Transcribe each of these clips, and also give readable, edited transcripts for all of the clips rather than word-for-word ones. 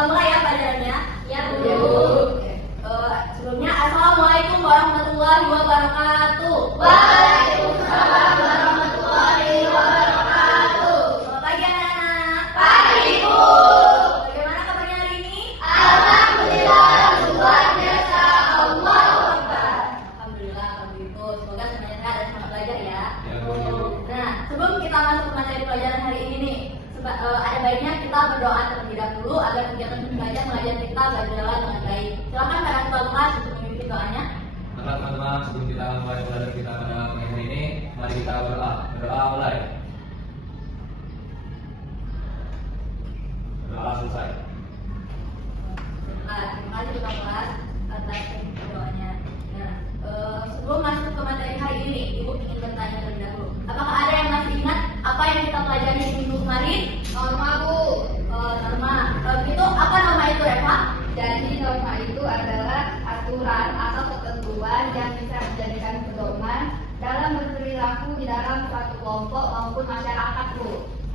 Kita mulai ya pelajarannya. Ya, Bu. Oke. Sebelumnya Assalamualaikum warahmatullahi wabarakatuh. Waalaikumsalam warahmatullahi wabarakatuh. Selamat pagi anak-anak. Pagi, Bu. Bagaimana kabarnya hari ini? Alhamdulillah, luar biasa. Allahu Akbar. Alhamdulillah kalau begitu. Semoga semuanya sehat dan semangat belajar ya. Ya, Bu. Nah, sebelum kita masuk ke materi pelajaran hari ini nih, ada baiknya kita berdoa terlebih dahulu agar kegiatan belajar mengajar kita berjalan dengan baik. Silakan para ketua kelas untuk memimpin doanya. Maka teman-teman, sebelum kita mulai pelajaran kita pada pagi hari ini, mari kita berdoa. Berdoa mulai. Berdoa selesai. Terima kasih ketua kelas atas doanya. Nah, sebelum masuk ke materi hari ini, Ibu ingin bertanya terlebih dahulu. Apakah ada yang masih ingat apa yang kita pelajari di minggu kemarin? Norma, Bu. Norma. Kalau begitu, apa norma itu, Reva? Jadi norma itu adalah aturan atau ketentuan yang bisa dijadikan pedoman dalam berperilaku di dalam suatu kelompok maupun masyarakat, Bu.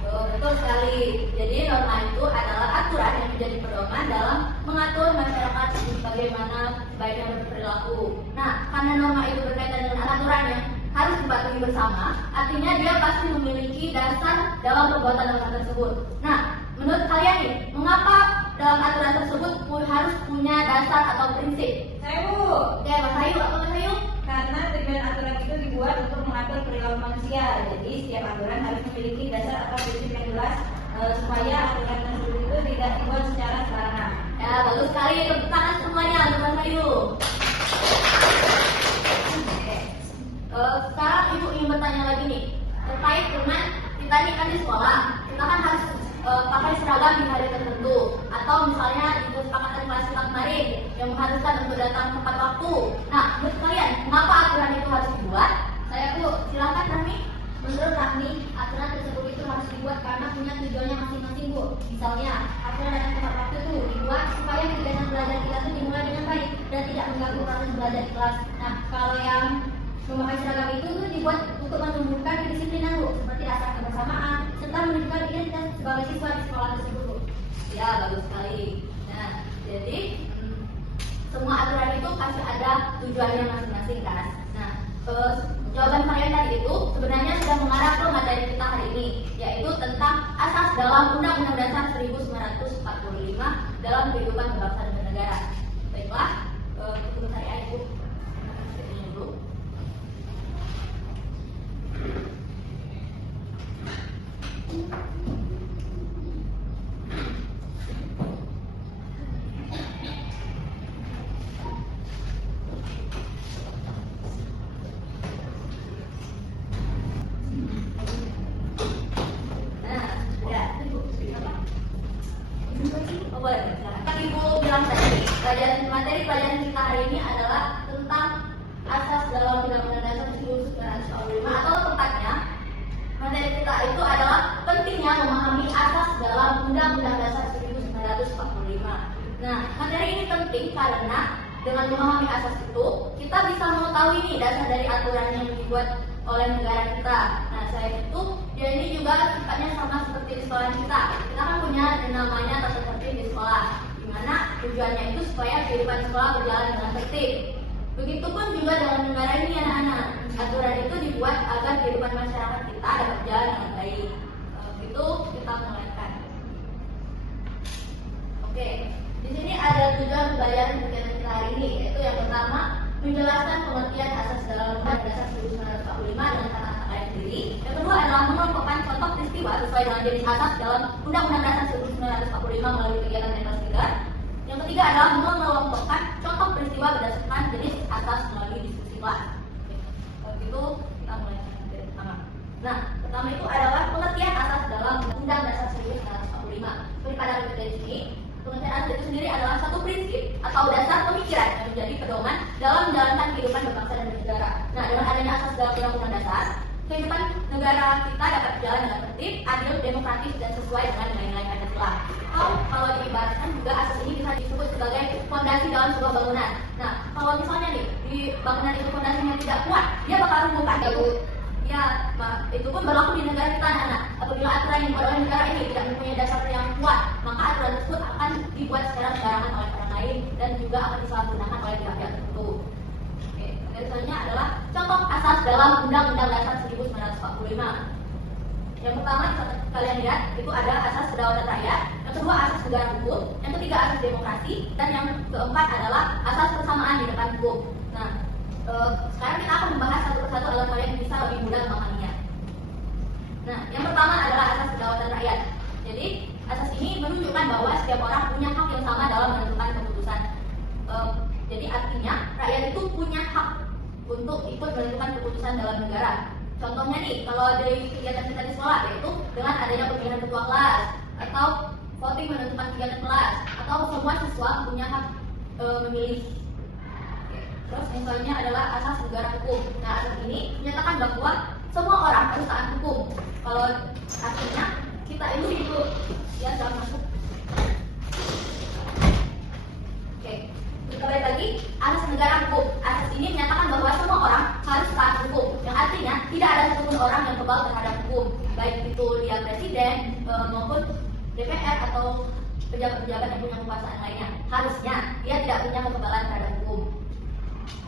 Betul sekali. Jadi norma itu adalah aturan yang menjadi pedoman dalam mengatur masyarakat bagaimana baiknya berperilaku. Nah, karena norma itu berkaitan dengan aturan yang harus dipatuhi bersama, artinya dia pasti memiliki dasar dalam perbuatan norma tersebut. Nah, menurut kalian nih, mengapa dalam aturan tersebut harus punya dasar atau prinsip? Saya, Bu. Oke, Mas Ayu, apa Mas Ayu? Karena tujuan aturan itu dibuat untuk mengatur perilaku manusia. Jadi setiap aturan harus memiliki dasar atau prinsip yang jelas supaya aturan tersebut itu tidak dibuat secara sembarangan. Ya, bagus sekali. Tepuk tangan semuanya untuk Mas Ayu. Sekarang Ibu ingin bertanya lagi nih terkait dengan kita nih kan di sekolah, kita kan harus pakai seragam di hari tertentu, atau misalnya di kesepakatan kelas kita kemarin yang mengharuskan untuk datang tepat waktu. Nah, menurut kalian kenapa aturan itu harus dibuat? Saya Bu, silakan Rahmi. Menurut kami, aturan tersebut itu harus dibuat karena punya tujuannya masing-masing, Bu. Misalnya, aturan datang tepat waktu itu dibuat supaya kegiatan belajar kita itu dimulai dengan baik dan tidak mengganggu proses belajar di kelas. Nah, kalau yang memakai seragam itu dibuat untuk menumbuhkan kedisiplinan, Bu, seperti rasa kebersamaan serta menunjukkan identitas sebagai siswa di sekolah tersebut, Bu. Ya, bagus sekali. Nah, jadi semua aturan itu pasti ada tujuannya masing-masing kan. Nah, jawaban kalian tadi itu sebenarnya sudah mengarah ke materi kita hari ini, yaitu tentang asas dalam Undang-Undang Dasar 1945 dalam kehidupan berbangsa dan bernegara. Baiklah, untuk saya Ibu dulu. Ibu bilang tadi, materi pelajaran kita hari ini adalah tentang asas dalam Undang-Undang Dasar 1945, atau tepatnya materi kita itu adalah pentingnya memahami asas dalam Undang-Undang Dasar 1945. Nah, materi ini penting karena dengan memahami asas itu kita bisa mengetahui nih dasar dari aturan yang dibuat oleh negara kita. Nah, selain itu dia ini juga sifatnya sama seperti di sekolah kita. Kita kan punya namanya tata tertib di sekolah, di mana tujuannya itu supaya kehidupan sekolah berjalan dengan tertib. Begitupun juga dalam negara ini anak-anak, aturan itu dibuat agar kehidupan masyarakat kita dapat berjalan dengan baik. Itu kita mulaikan. Oke, di sini ada tujuan pembelajaran kegiatan kita hari ini, yaitu yang pertama menjelaskan pengertian asas dalam Undang-Undang Dasar 1945 dengan kata-kata yang sendiri. Yang kedua adalah mengelompokkan contoh peristiwa sesuai dengan jenis asas dalam Undang-Undang Dasar 1945 melalui kegiatan lintas tiga. Yang ketiga adalah mengelompokkan contoh peristiwa berdasarkan jenis asas melalui diskusi kelas. Kalau gitu kita mulai dari pertama. Nah, pertama itu adalah pengertian asas dalam Undang-Undang Dasar 1945. Seperti pada dari sini, pengertian asas itu sendiri adalah satu prinsip atau dasar pemikiran yang menjadi pedoman dalam menjalankan kehidupan berbangsa dan bernegara. Nah, dengan adanya asas dalam Undang-Undang Dasar, kehidupan negara kita dapat berjalan dengan tertib, adil, demokratis, dan sesuai dengan nilai-nilai Pancasila. Kalau diibaratkan juga asas ini bisa disebut sebagai fondasi dalam sebuah bangunan. Nah, kalau misalnya nih di bangunan itu fondasinya tidak kuat, dia bakal runtuh kan? Ya, itu pun berlaku di negara kita anak. Apabila aturan yang dibuat oleh negara ini tidak mempunyai dasar yang kuat, maka aturan tersebut akan dibuat secara sembarangan oleh orang lain dan juga akan disalahgunakan oleh pihak-pihak tertentu. Oke, garis selanjutnya adalah contoh asas dalam Undang-Undang Dasar 1945. Yang pertama kalian lihat itu ada asas kedaulatan rakyat, yang kedua asas negara hukum, yang ketiga asas demokrasi, dan yang keempat adalah asas persamaan di depan hukum. Nah, sekarang kita akan membahas satu persatu agar kalian bisa lebih mudah memahaminya. Nah, yang pertama adalah asas kedaulatan rakyat. Jadi, asas ini menunjukkan bahwa setiap orang punya hak yang sama dalam menentukan keputusan. Jadi artinya rakyat itu punya hak untuk ikut menentukan keputusan dalam negara. Contohnya nih, kalau dari kegiatan kita di sekolah, yaitu dengan adanya pemilihan ketua kelas atau voting menentukan kegiatan kelas, atau semua siswa punya hak memilih. Terus yang selanjutnya adalah asas negara hukum. Nah, asas ini menyatakan bahwa semua orang harus taat hukum. Kalau artinya kita ini itu ya jangan masuk. Oke, kita balik lagi asas negara hukum. Asas ini menyatakan bahwa semua orang harus taat hukum. Yang artinya tidak ada satupun orang yang kebal terhadap hukum, baik itu dia presiden maupun DPR atau pejabat-pejabat yang punya kekuasaan lainnya. Harusnya dia tidak punya kekebalan terhadap hukum.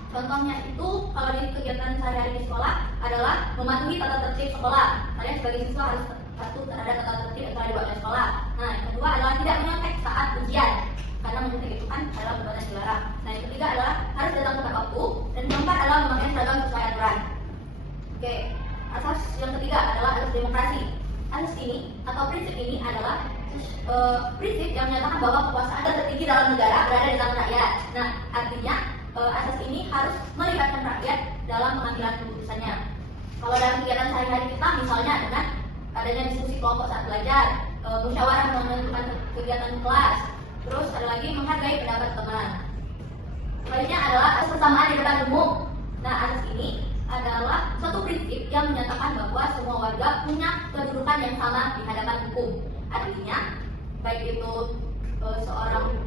Contohnya itu kalau di kegiatan sehari-hari di sekolah adalah mematuhi tata tertib sekolah. Kalian sebagai siswa harus patuh terhadap tata tertib yang telah dibuat oleh sekolah. Nah, yang kedua adalah tidak menyontek saat ujian, karena menyontek itu kan adalah perbuatan dilarang. Nah, yang ketiga adalah harus datang tepat waktu, dan yang keempat adalah memakai seragam sesuai aturan. Oke, asas yang ketiga adalah asas demokrasi. Asas ini atau prinsip ini adalah prinsip yang menyatakan bahwa kekuasaan tertinggi dalam negara berada di tangan rakyat. Nah, artinya asas ini harus melibatkan rakyat dalam pengambilan keputusannya. Kalau dalam kegiatan sehari-hari kita, misalnya dengan adanya diskusi kelompok saat belajar, musyawarah menentukan kegiatan kelas, terus ada lagi menghargai pendapat teman. Selanjutnya adalah asas persamaan di depan umum. Nah, asas ini adalah suatu prinsip yang menyatakan bahwa semua warga punya kedudukan yang sama di hadapan hukum. Artinya, baik itu seorang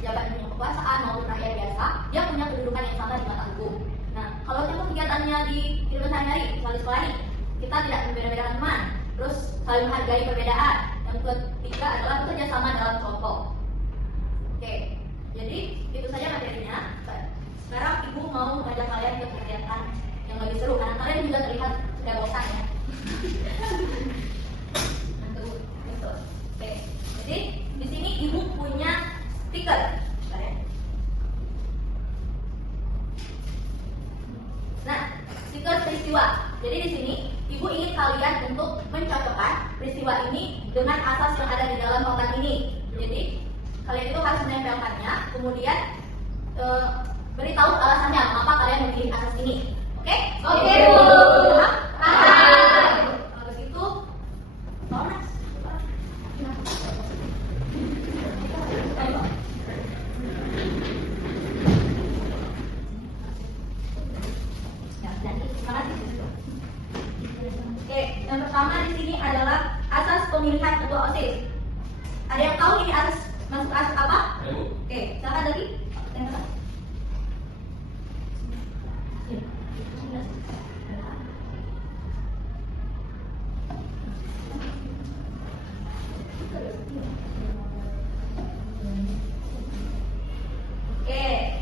pejabat yang punya kekuasaan maupun rakyat biasa, dia punya kedudukan yang sama di mata hukum. Nah, kalau contoh kegiatannya di kehidupan sehari-hari, misalnya di sekolah ini, kita tidak membeda-bedakan teman, terus saling menghargai perbedaan. Yang ketiga adalah bekerja sama dalam kelompok. Oke, jadi itu saja materinya. Sekarang ibu mau mengajak kalian ke kegiatan yang lebih seru, karena kalian juga terlihat sudah bosan ya. Oke, jadi di sini ibu punya stiker. Nah, stiker peristiwa. Jadi di sini ibu ingin kalian untuk mencocokkan peristiwa ini dengan asas yang ada di dalam kotak ini. Jadi kalian itu harus menempelkannya, kemudian beritahu alasannya mengapa kalian memilih asas ini. Oke? Oke, Bu. Habis itu bonus. Oke, yang pertama di sini adalah asas pemilihan ketua OSIS. Ada yang tahu ini asas masuk asas apa? Oke, silakan lagi. Oke,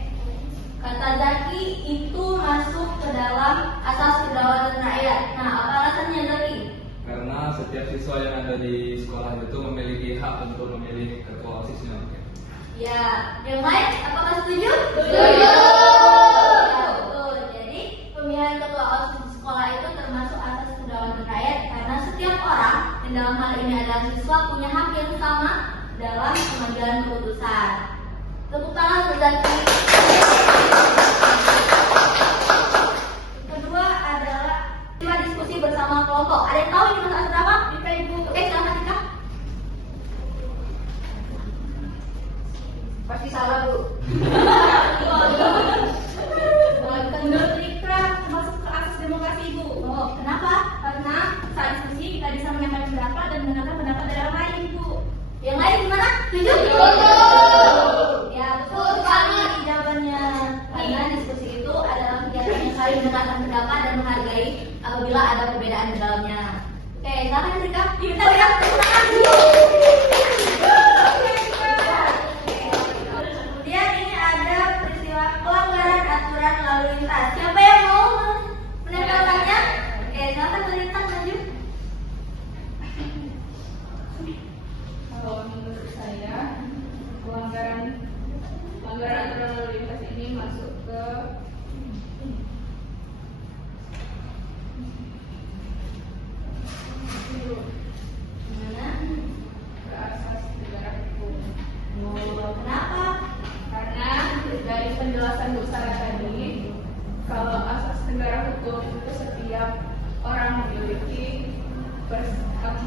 kata Zaki itu masuk ke dalam asas kedaulatan rakyat. Nah, apa alasannya Zaki? Karena setiap siswa yang ada di sekolah itu memiliki hak untuk memilih ketua OSISnya. Ya, yang lain apakah setuju? Setuju. Ya, betul. Jadi pemilihan ketua OSIS di sekolah itu termasuk asas kedaulatan rakyat karena setiap orang yang dalam hal ini adalah siswa punya hak yang sama dalam pengambilan keputusan. Tepuk tangan untuk Zaki. Kedua adalah diskusi bersama kelompok. Ada yang tahu ini masalah berapa? Di Facebook. Oke, silakan Tika. Pasti salah, Bu. Menurut Rika masuk ke asas demokrasi, Bu. Oh, kenapa? Karena saat diskusi kita bisa menyampaikan pendapat dan mendengarkan pendapat dari orang lain, Bu. Yang lain gimana? Setuju? Ya, betul sekali jawabannya. Karena diskusi itu adalah kegiatan yang saling mendengarkan pendapat dan menghargai apabila ada perbedaan di dalamnya. Oke, silakan Rika. Kita berikan tepuk tangan.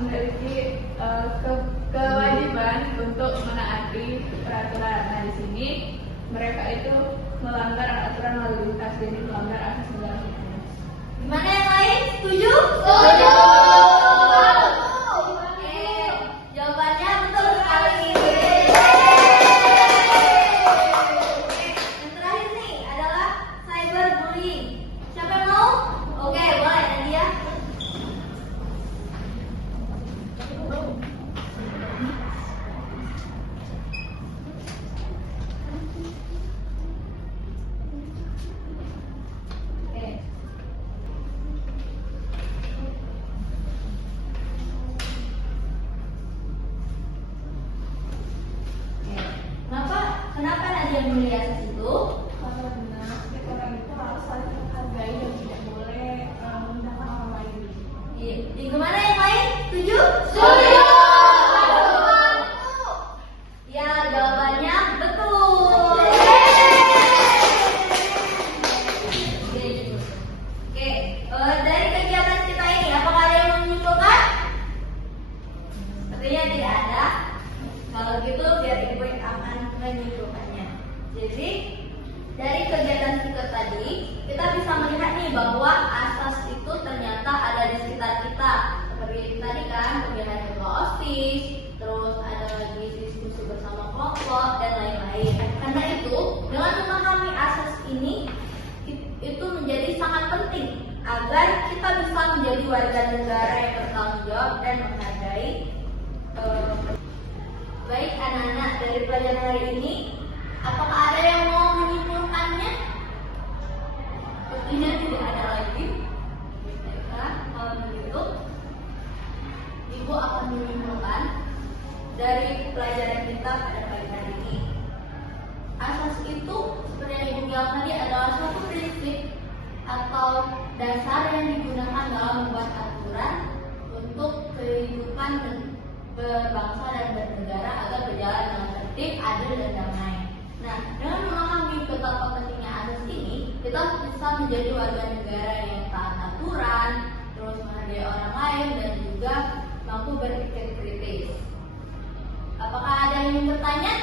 memiliki kewajiban untuk menaati peraturan. Nah, di sini mereka itu melanggar aturan lalu lintas, jadi melanggar asas negara hukum. Gimana yang lain? Setuju? Setuju. Oke, jawabannya betul sekali. Oke, yang terakhir nih adalah cyberbullying. Siapa yang mau? Oke, boleh Nadia. Oke. Kenapa Nadia memilih asas itu? Karena setiap orang itu harus saling menghargai dan tidak boleh merendahkan orang lain. Iya. Gimana yang lain? Setuju? Setuju. Ya, jawabannya betul. Oke, dari kegiatan kita ini, apakah ada yang menyimpulkan? Sepertinya tidak ada. Kalau gitu, biar Ibu yang akan menyimpulkannya. Jadi, dari kegiatan kita tadi, kita bisa melihat nih bahwa asas itu ternyata ada di sekitar kita. Seperti tadi kan, kegiatan ketua OSIS, terus ada lagi diskusi bersama kelompok dan lain-lain. Karena itu, dengan memahami asas ini, itu menjadi sangat penting agar kita bisa menjadi warga negara yang bertanggung jawab dan menghargai. Baik anak-anak, dari pelajaran hari ini, apakah ada yang mau menyimpulkannya? Sepertinya tidak ada lagi. Baiklah, kalau begitu, Ibu akan menyimpulkan dari pelajaran kita pada pagi hari ini. Asas itu, seperti yang Ibu bilang tadi, adalah suatu prinsip atau dasar yang digunakan dalam membuat aturan untuk kehidupan berbangsa dan bernegara agar berjalan dengan tertib, adil, dan damai. Nah, dengan memahami betapa pentingnya asas ini, kita bisa menjadi warga negara yang taat aturan, terus menghargai orang lain, dan juga mampu berpikir kritis. Apakah ada yang ingin bertanya?